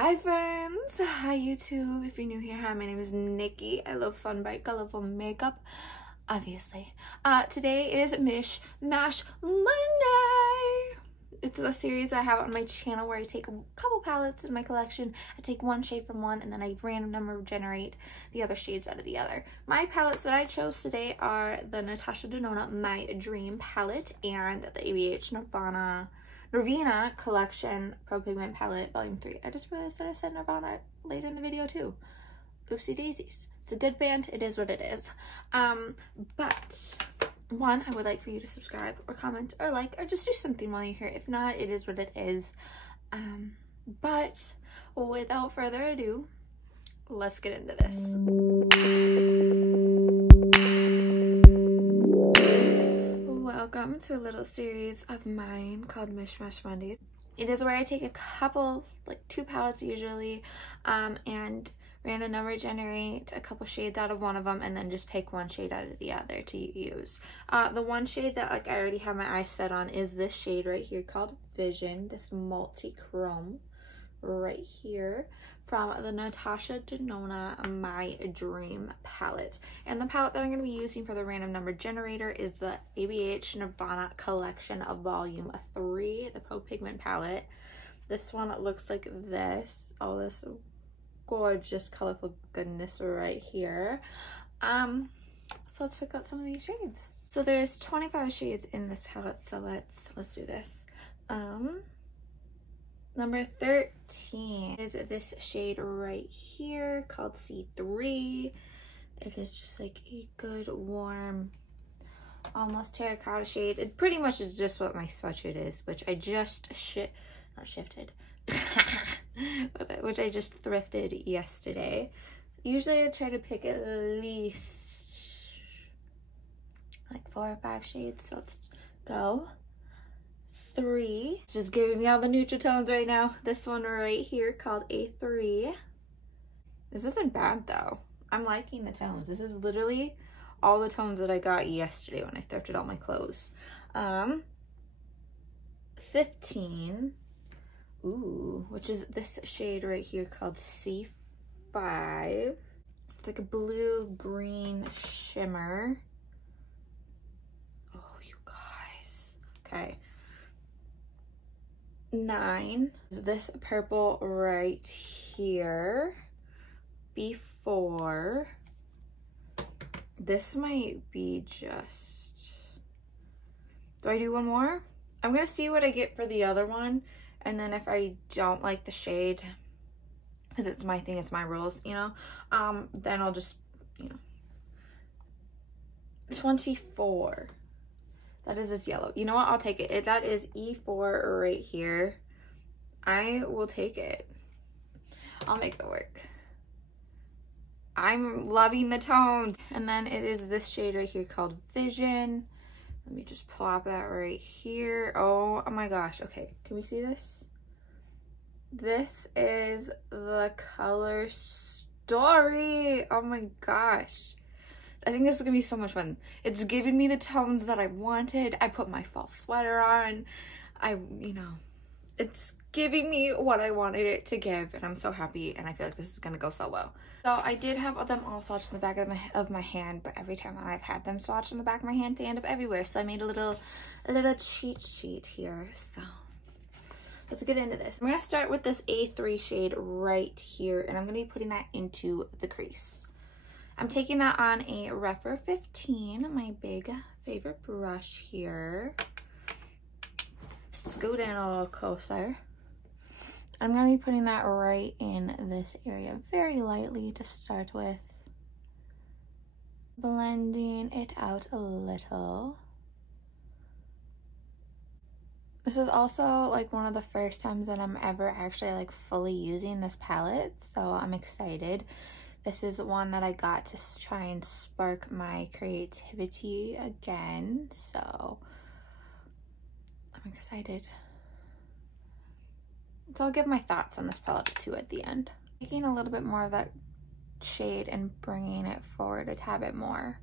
Hi friends, hi YouTube. If you're new here, hi, my name is Nikki. I love fun, bright, colorful makeup, obviously. Today is Mish Mash Monday. It's a series I have on my channel where I take a couple palettes in my collection. I take one shade from one and then I random number generate the other shades out of the other. My palettes that I chose today are the Natasha Denona My Dream palette and the ABH Norvina collection Pro Pigment palette volume 3. I just realized that I said Nirvana later in the video too. Oopsie daisies. It's a good band. It is what it is. But one, I would like for you to subscribe or comment or like or just do something while you're here. If not, it is what it is. But without further ado, let's get into this. Welcome to a little series of mine called Mish Mash Mondays. It is where I take a couple, like 2 palettes usually, and random number generate a couple shades out of one of them and then just pick one shade out of the other to use. The one shade that I already have my eyes set on is this shade right here called Vision, this multi-chrome right here from the Natasha Denona My Dream palette. And the palette that I'm going to be using for the random number generator is the ABH Nirvana collection of volume 3, the Pro Pigment palette. This one looks like this, all this gorgeous colorful goodness right here. So let's pick out some of these shades. So there's 25 shades in this palette, so let's do this. Number 13 is this shade right here called C3. It is just like a good, warm, almost terracotta shade. It pretty much is just what my sweatshirt is, which I just which I just thrifted yesterday. Usually I try to pick at least like 4 or 5 shades, so let's go. 3. It's just giving me all the neutral tones right now. This one right here called A3. This isn't bad though. I'm liking the tones. This is literally all the tones that I got yesterday when I thrifted all my clothes. 15. Ooh, which is this shade right here called C5. It's like a blue-green shimmer. Oh, you guys. Okay. 9 is this purple right here. B4. This might be just... Do I do one more? I'm gonna see what I get for the other one, and then if I don't like the shade, because it's my thing, it's my rules, you know, then I'll just, you know. 24. That is this yellow. You know what? I'll take it. That is E4 right here. I will take it. I'll make it work. I'm loving the tones. And then it is this shade right here called Vision. Let me just plop that right here. Oh my gosh. Okay. Can we see this? This is the color Story. Oh my gosh. I think this is gonna be so much fun. It's giving me the tones that I wanted. I put my fall sweater on. You know, it's giving me what I wanted it to give, and I'm so happy, and I feel like this is gonna go so well. So I did have them all swatched in the back of my hand, but every time I've had them swatched in the back of my hand, they end up everywhere. So I made a little cheat sheet here. So let's get into this. I'm gonna start with this A3 shade right here, and I'm gonna be putting that into the crease. I'm taking that on a Rephr 15, my big favorite brush here. Let's go down a little closer. I'm going to be putting that right in this area very lightly to start with. Blending it out a little. This is also like one of the first times that I'm ever actually like fully using this palette, so I'm excited. This is one that I got to try and spark my creativity again, so I'm excited. So I'll give my thoughts on this palette too at the end. Taking a little bit more of that shade and bringing it forward a tad bit more.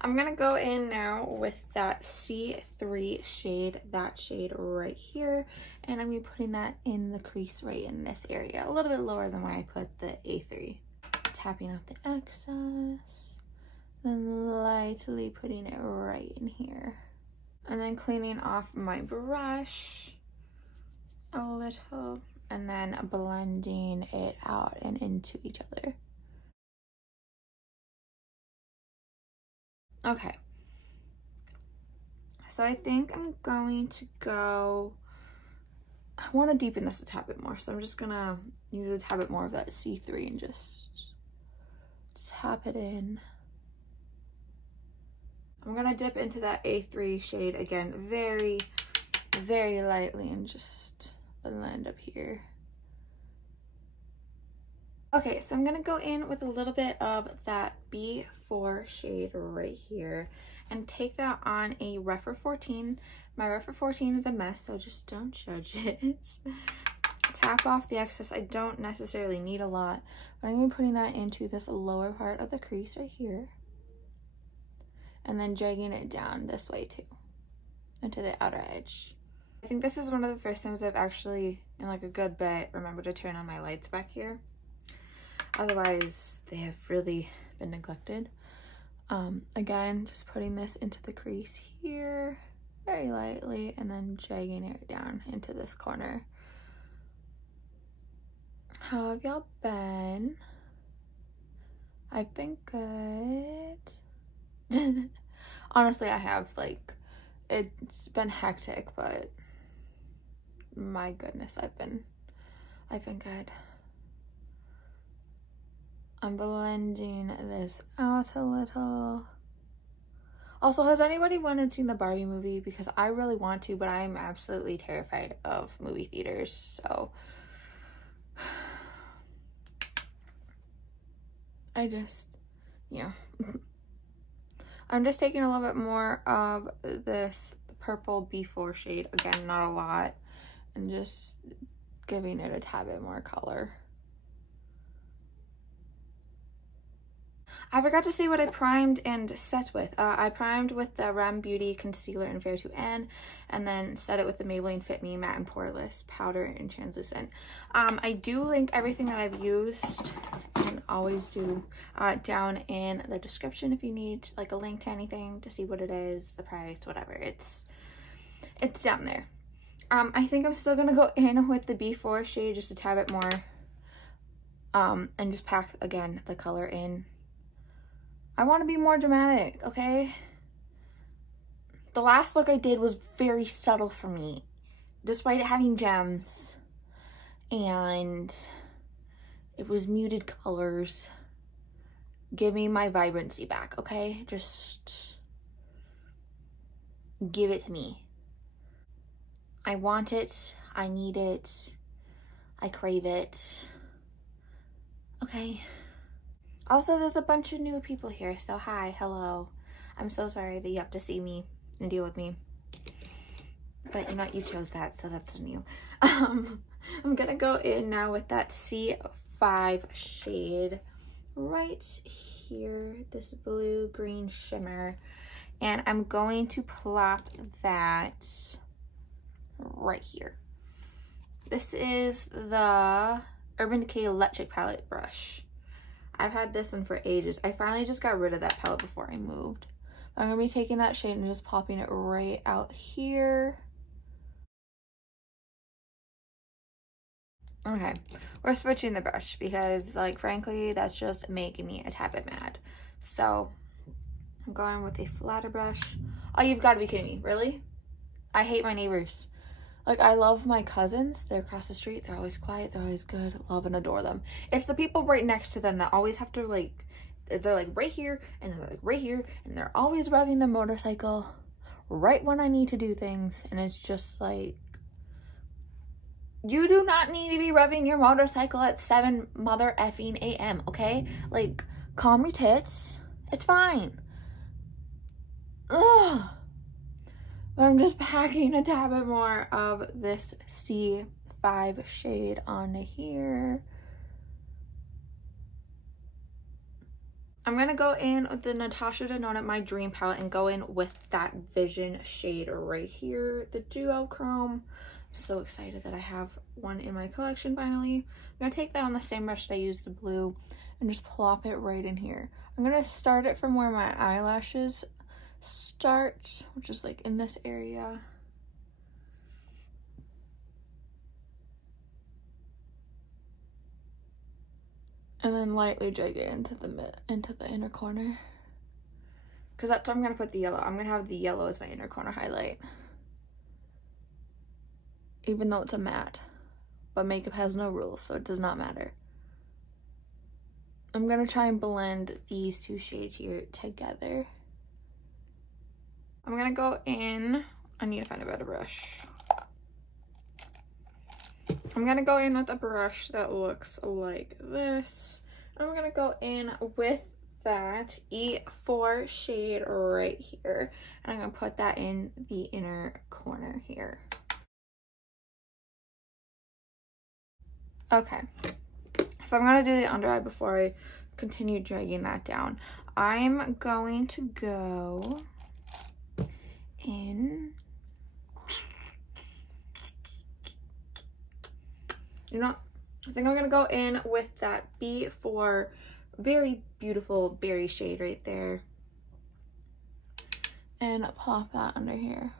I'm gonna go in now with that C3 shade, that shade right here, and I'm gonna be putting that in the crease right in this area, a little bit lower than where I put the A3. Tapping off the excess, then lightly putting it right in here. And then cleaning off my brush a little, and then blending it out and into each other. Okay, so I think I'm going to go, I want to deepen this a tad bit more, so I'm just gonna use a tad bit more of that C3 and just tap it in. I'm gonna dip into that A3 shade again, very, very lightly, and just blend up here. Okay, so I'm gonna go in with a little bit of that B4 shade right here and take that on a Rephr 14. My Rephr 14 is a mess, so just don't judge it. Tap off the excess. I don't necessarily need a lot, but I'm gonna be putting that into this lower part of the crease right here, and then dragging it down this way too, into the outer edge. I think this is one of the first times I've actually, in like a good bit, remembered to turn on my lights back here. Otherwise, they have really been neglected. Again, just putting this into the crease here very lightly, and then dragging it down into this corner. How have y'all been? I've been good. Honestly, I have, like, it's been hectic, but my goodness, I've been good. I'm blending this out a little. Also, has anybody went and seen the Barbie movie? Because I really want to, but I'm absolutely terrified of movie theaters, so I just, yeah. I'm just taking a little bit more of this purple B4 shade, again, not a lot, and just giving it a tad bit more color. I forgot to say what I primed and set with. I primed with the Rem Beauty Concealer in Fair to N, and then set it with the Maybelline Fit Me Matte and Poreless Powder and Translucent. I do link everything that I've used, and always do, down in the description if you need like a link to anything to see what it is, the price, whatever. It's down there. I think I'm still gonna go in with the B4 shade just a tad bit more, and just pack again the color in. I want to be more dramatic, okay? The last look I did was very subtle for me, despite it having gems, and it was muted colors. Give me my vibrancy back, okay? Just give it to me. I want it, I need it, I crave it, okay? Also, there's a bunch of new people here, so hi, hello. I'm so sorry that you have to see me and deal with me. But you know what, you chose that, so that's on you. I'm gonna go in now with that C5 shade right here, this blue-green shimmer. And I'm going to plop that right here. This is the Urban Decay Electric Palette brush. I've had this one for ages. I finally just got rid of that palette before I moved. I'm going to be taking that shade and just popping it right out here. Okay, we're switching the brush because, like, frankly, that's just making me a tad bit mad. So, I'm going with a flatter brush. Oh, you've got to be kidding me. Really? I hate my neighbors. Like, I love my cousins. They're across the street. They're always quiet. They're always good. Love and adore them. It's the people right next to them that always have to, like, they're, like, right here, and they're, like, right here, and they're always revving the motorcycle right when I need to do things. And it's just, like, you do not need to be revving your motorcycle at 7 mother effing a.m., okay? Like, calm your tits. It's fine. Ugh. But I'm just packing a tad bit more of this C5 shade on here. I'm gonna go in with the Natasha Denona, my dream palette, and go in with that Vision shade right here, the duochrome. I'm so excited that I have one in my collection finally. I'm gonna take that on the same brush that I used the blue and just plop it right in here. I'm gonna start it from where my eyelashes start, which is like in this area. And then lightly drag it into the inner corner. Because that's where I'm going to put the yellow. I'm going to have the yellow as my inner corner highlight. Even though it's a matte. But makeup has no rules, so it does not matter. I'm going to try and blend these two shades here together. I'm going to go in. I need to find a better brush. I'm going to go in with a brush that looks like this. I'm going to go in with that E4 shade right here. And I'm going to put that in the inner corner here. Okay. So I'm going to do the under eye before I continue dragging that down. I'm going to go in. You know, I think I'm going to go in with that B4 very beautiful berry shade right there. And plop that under here.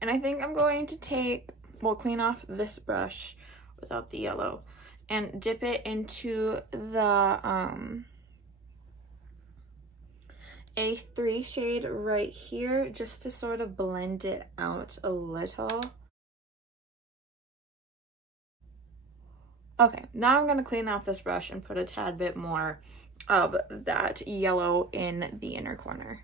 And I think I'm going to take, we'll clean off this brush without the yellow and dip it into the A3 shade right here just to sort of blend it out a little. Okay, now I'm going to clean off this brush and put a tad bit more of that yellow in the inner corner.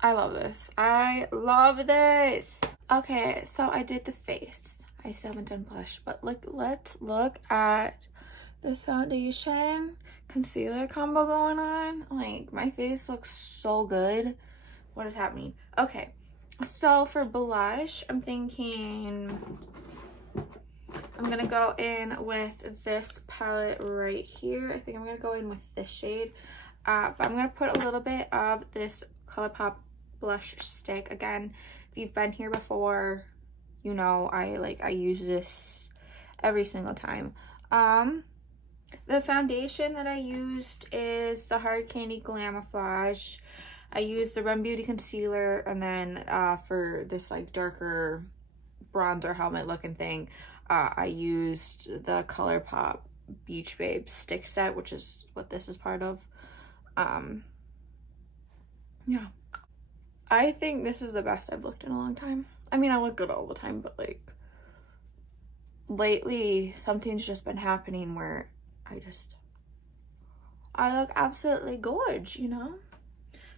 I love this. I love this. Okay, so I did the face. I still haven't done blush, but let's look at this foundation concealer combo going on. Like, my face looks so good. What is happening? Okay, so for blush, I'm thinking I'm gonna go in with this palette right here. I think I'm gonna go in with this shade. But I'm gonna put a little bit of this ColourPop blush stick. Again, if you've been here before, you know I use this every single time. The foundation that I used is the Hard Candy Glamouflage. I used the Run Beauty concealer, and then for this like darker bronzer helmet looking thing, I used the ColourPop Beach Babe stick set, which is what this is part of. Yeah, I think this is the best I've looked in a long time. I mean, I look good all the time, but like lately something's just been happening where I look absolutely gorge, you know?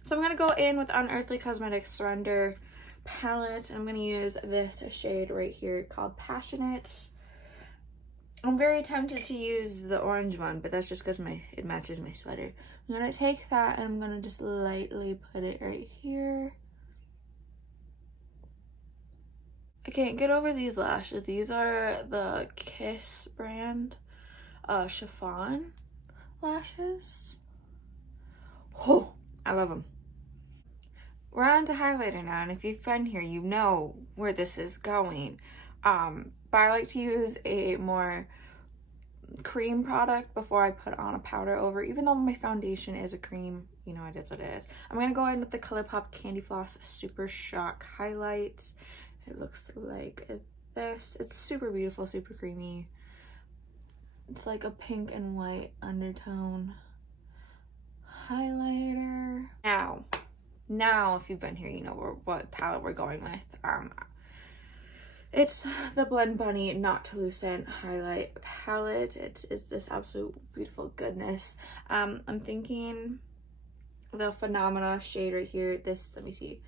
So I'm gonna go in with Unearthly Cosmetics Surrender palette. I'm gonna use this shade right here called Passionate. I'm very tempted to use the orange one, but that's just because it matches my sweater. I'm gonna take that and I'm gonna just lightly put it right here. I can't get over these lashes. These are the Kiss brand chiffon lashes. Oh, I love them. We're on to highlighter now, and if you've been here, you know where this is going. But I like to use a more cream product before I put on a powder over. Even though my foundation is a cream, you know, it is what it is. I'm going to go in with the ColourPop Candy Floss Super Shock Highlight. It looks like this. It's super beautiful, super creamy. It's like a pink and white undertone highlighter. Now, if you've been here, you know what palette we're going with. It's the Blend Bunny Not to Lucent highlight palette. It's this absolute beautiful goodness. I'm thinking the Phenomena shade right here. This, let me see.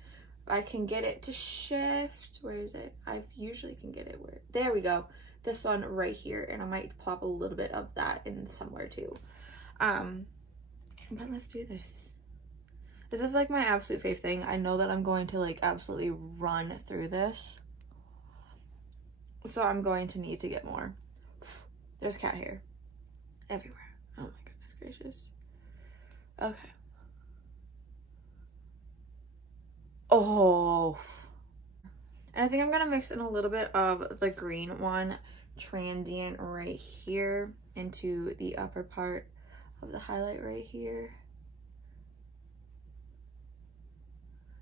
I can get it to shift. Where is it? I usually can get it where, there we go. This one right here, and I might plop a little bit of that in somewhere too. But let's do this. This is like my absolute fave thing. I know that I'm going to like absolutely run through this, so I'm going to need to get more. There's cat hair. everywhere. Oh my goodness gracious. Okay. Oh. And I think I'm gonna mix in a little bit of the green one, transient, right here into the upper part of the highlight right here.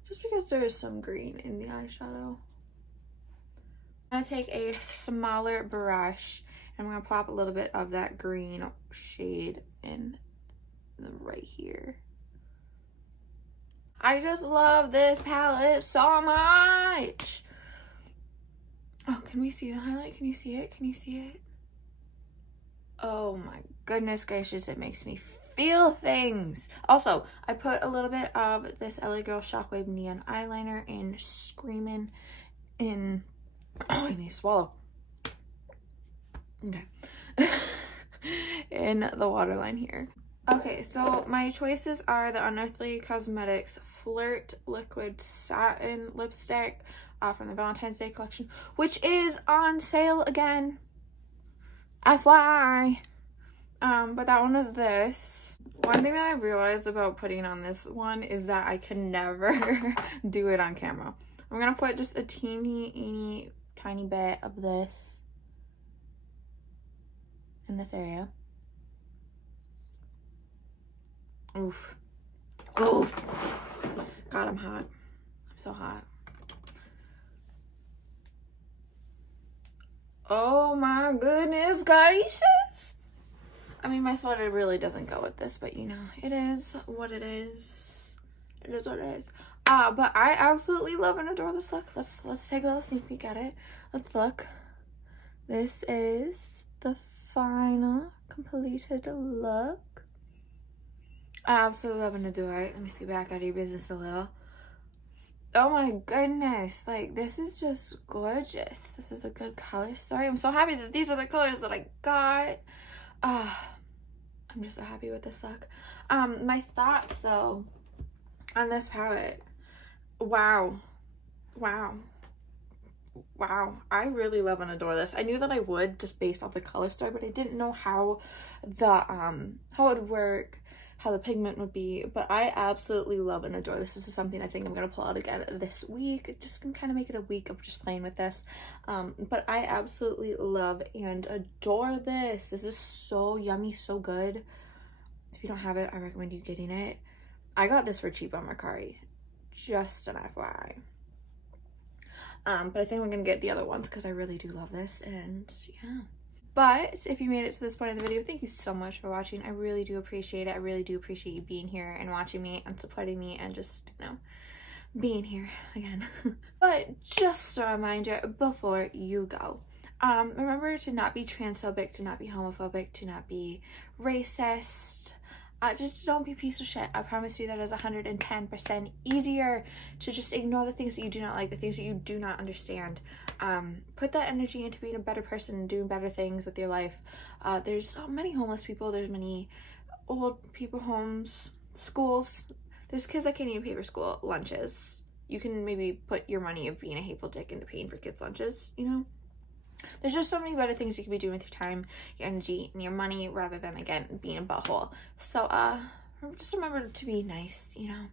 Just because there is some green in the eyeshadow. I'm gonna take a smaller brush and I'm gonna plop a little bit of that green shade in right here. I just love this palette so much. Oh, can we see the highlight? Can you see it? Can you see it? Oh my goodness gracious, it makes me feel things. Also, I put a little bit of this LA Girl Shockwave Neon Eyeliner in Screamin' in, oh, I need to swallow. Okay. In the waterline here. Okay, so my choices are the Unearthly Cosmetics Flirt Liquid Satin Lipstick from the Valentine's Day collection, which is on sale again. FYI. But that one is this. One thing that I realized about putting on this one is that I can never do it on camera. I'm gonna put just a teeny tiny bit of this in this area. Oof. Oof. God, I'm hot. I'm so hot. Oh my goodness gracious. I mean, my sweater really doesn't go with this, but you know, it is what it is. It is what it is. But I absolutely love and adore this look. Let's take a little sneak peek at it. Let's look. This is the final completed look. I absolutely love and adore it. Let me see back out of your business a little. Oh my goodness, like this is just gorgeous. This is a good color story. I'm so happy that these are the colors that I got. I'm just so happy with this look. My thoughts though on this palette. Wow. I really love and adore this. I knew that I would just based off the color story, but I didn't know how the how it would work, how the pigment would be, but I absolutely love and adore this. This is something I think I'm gonna pull out again this week. Just gonna kind of make it a week of just playing with this. But I absolutely love and adore this. This is so yummy, so good. If you don't have it, I recommend you getting it. I got this for cheap on Mercari, just an FYI. But I think I'm gonna get the other ones because I really do love this, and yeah. But if you made it to this point in the video, thank you so much for watching. I really do appreciate it. I really do appreciate you being here and watching me and supporting me and just, you know, being here again. But just a reminder before you go, remember to not be transphobic, to not be homophobic, to not be racist. Just don't be a piece of shit. I promise you that is 110% easier to just ignore the things that you do not like, the things that you do not understand. Put that energy into being a better person and doing better things with your life. There's so many homeless people. There's many old people homes, schools. There's kids that can't even pay for school lunches. You can maybe put your money of being a hateful dick into paying for kids' lunches, you know? There's just so many better things you can be doing with your time, your energy, and your money rather than, again, being a butthole. So, just remember to be nice, you know?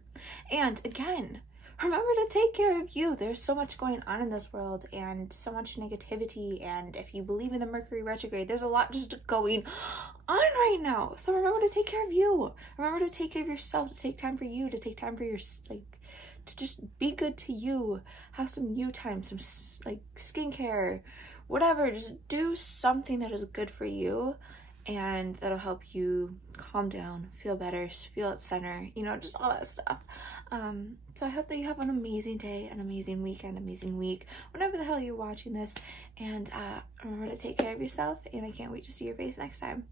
And, again, remember to take care of you. There's so much going on in this world and so much negativity. And if you believe in the Mercury retrograde, there's a lot just going on right now. So remember to take care of you. Remember to take care of yourself, to take time for you, to take time for your, like, to just be good to you. Have some you time, some, like, skincare, whatever. Just do something that is good for you and that'll help you calm down, feel better, feel at center, you know, just all that stuff. So I hope that you have an amazing day, an amazing weekend, amazing week, whenever the hell you're watching this. And remember to take care of yourself, and I can't wait to see your face next time.